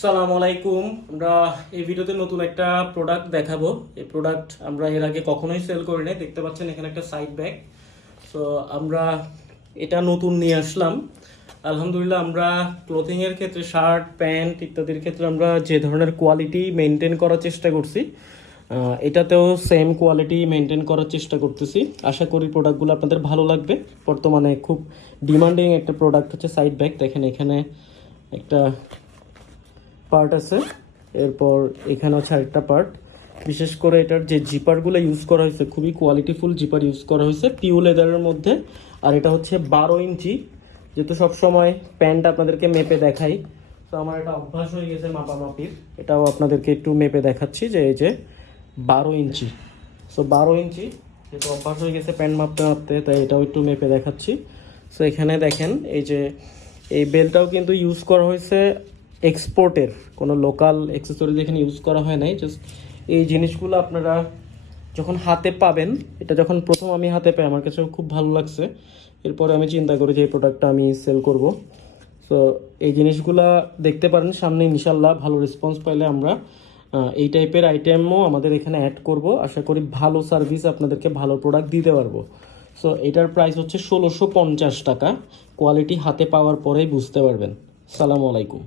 সালাম আলাইকুম। আমরা এই ভিডিওতে নতুন একটা প্রোডাক্ট দেখাবো। এই প্রোডাক্ট আমরা এর আগে কখনোই সেল করি নাই। দেখতে পাচ্ছেন এখানে একটা সাইড ব্যাগ। সো আমরা এটা নতুন নিয়ে আসলাম। আলহামদুলিল্লাহ, আমরা ক্লোথিং এর ক্ষেত্রে শার্ট প্যান্ট ইত্যাদির ক্ষেত্রে আমরা যে ধরনের কোয়ালিটি মেনটেন করার চেষ্টা করছি, এটাতেও সেম কোয়ালিটি মেনটেন করার চেষ্টা করতেছি। আশা করি প্রোডাক্টগুলো আপনাদের ভালো লাগবে। বর্তমানে খুব ডিমান্ডিং একটা প্রোডাক্ট হচ্ছে সাইড ব্যাগ। দেখেন এখানে একটা পার্ট আছে, এরপর এখানে হচ্ছে আরেকটা পার্ট। বিশেষ করে এটার যে জিপারগুলো ইউজ করা হয়েছে খুবই কোয়ালিটিফুল জিপার ইউজ করা হয়েছে পিউ লেদারের মধ্যে। আর এটা হচ্ছে 12 ইঞ্চি। যেহেতু সবসময় প্যান্ট আপনাদেরকে মেপে দেখাই, তো আমার এটা অভ্যাস হয়ে গেছে মাপামাপির। এটাও আপনাদেরকে একটু মেপে দেখাচ্ছি যে এই যে 12 ইঞ্চি। সো 12 ইঞ্চি যেহেতু অভ্যাস হয়ে গেছে প্যান্ট মাপতে মাপতে, তাই এটাও একটু মেপে দেখাচ্ছি। সো এখানে দেখেন এই যে এই বেলটাও কিন্তু ইউজ করা হয়েছে এক্সপোর্টের, কোনো লোকাল অ্যাক্সেসরিজ এখানে ইউজ করা হয় নাই। জাস্ট এই জিনিসগুলো আপনারা যখন হাতে পাবেন, এটা যখন প্রথম আমি হাতে পাই আমার কাছেও খুব ভালো লাগছে। এরপরে আমি চিন্তা করি যে এই প্রোডাক্টটা আমি সেল করব। সো এই জিনিসগুলা দেখতে পারেন সামনে, ইনশাল্লাহ ভালো রেসপন্স পাইলে আমরা এই টাইপের আইটেমও আমাদের এখানে অ্যাড করব। আশা করি ভালো সার্ভিস আপনাদেরকে ভালো প্রোডাক্ট দিতে পারবো। সো এটার প্রাইস হচ্ছে 1650 টাকা। কোয়ালিটি হাতে পাওয়ার পরেই বুঝতে পারবেন। সালামু আলাইকুম।